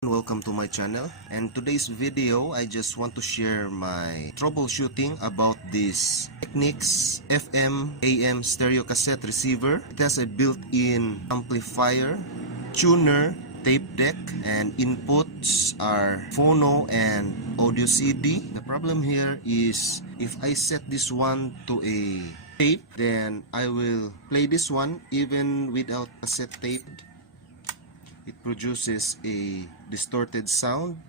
Welcome to my channel, and today's video I just want to share my troubleshooting about this Technics FM/AM stereo cassette receiver. It has a built-in amplifier, tuner, tape deck, and inputs are phono and audio CD. The problem here is if I set this one to a tape, then I will play this one even without cassette tape. It produces a distorted sound.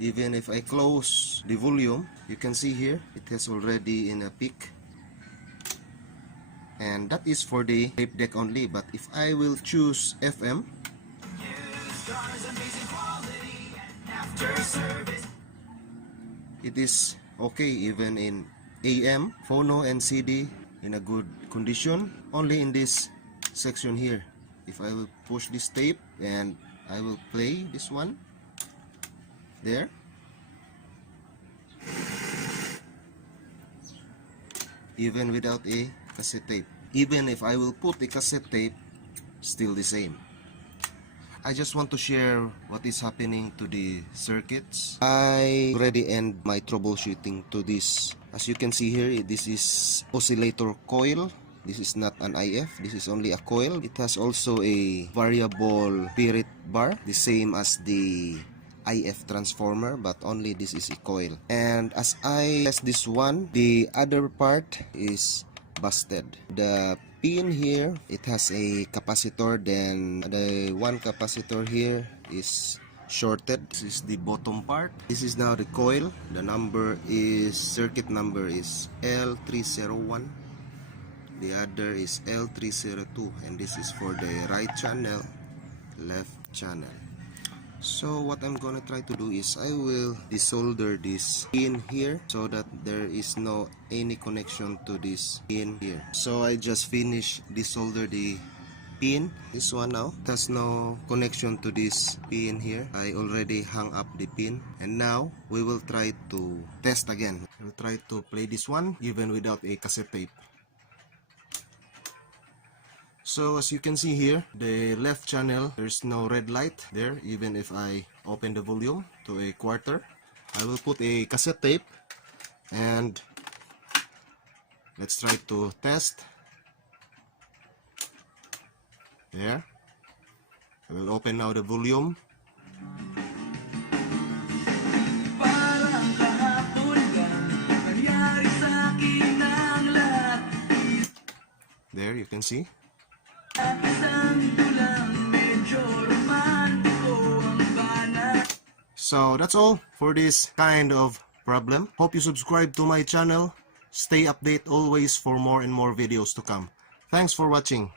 Even if I close the volume, you can see here it has already in a peak, and that is for the tape deck only. But if I will choose FM, it is okay even in AM, phono and CD in a good condition. Only in this section here, if I will push this tape and I will play this one there, even without a cassette tape. Even if I will put a cassette tape, still the same. I just want to share what is happening to the circuits. I already end my troubleshooting to this. As you can see here, this is oscillator coil. This is not an IF, this is only a coil. It has also a variable spirit bar, the same as the IF transformer, but only this is a coil. And as I test this one, the other part is busted. The pin here, it has a capacitor, then the one capacitor here is shorted. This is the bottom part. This is now the coil. The number is, circuit number is L301. The other is L302, and this is for the right channel, left channel. So what I'm gonna try to do is I will desolder this pin here so that there is no any connection to this pin here. So I just finished desolder the pin. This one now has no connection to this pin here. I already hung up the pin, and now we will try to test again. We'll try to play this one even without a cassette tape. So as you can see here, the left channel, there's no red light there. Even if I open the volume to a quarter, I will put a cassette tape and let's try to test. There. I will open now the volume. There you can see. So that's all for this kind of problem. Hope you subscribe to my channel. Stay updated always for more and more videos to come. Thanks for watching.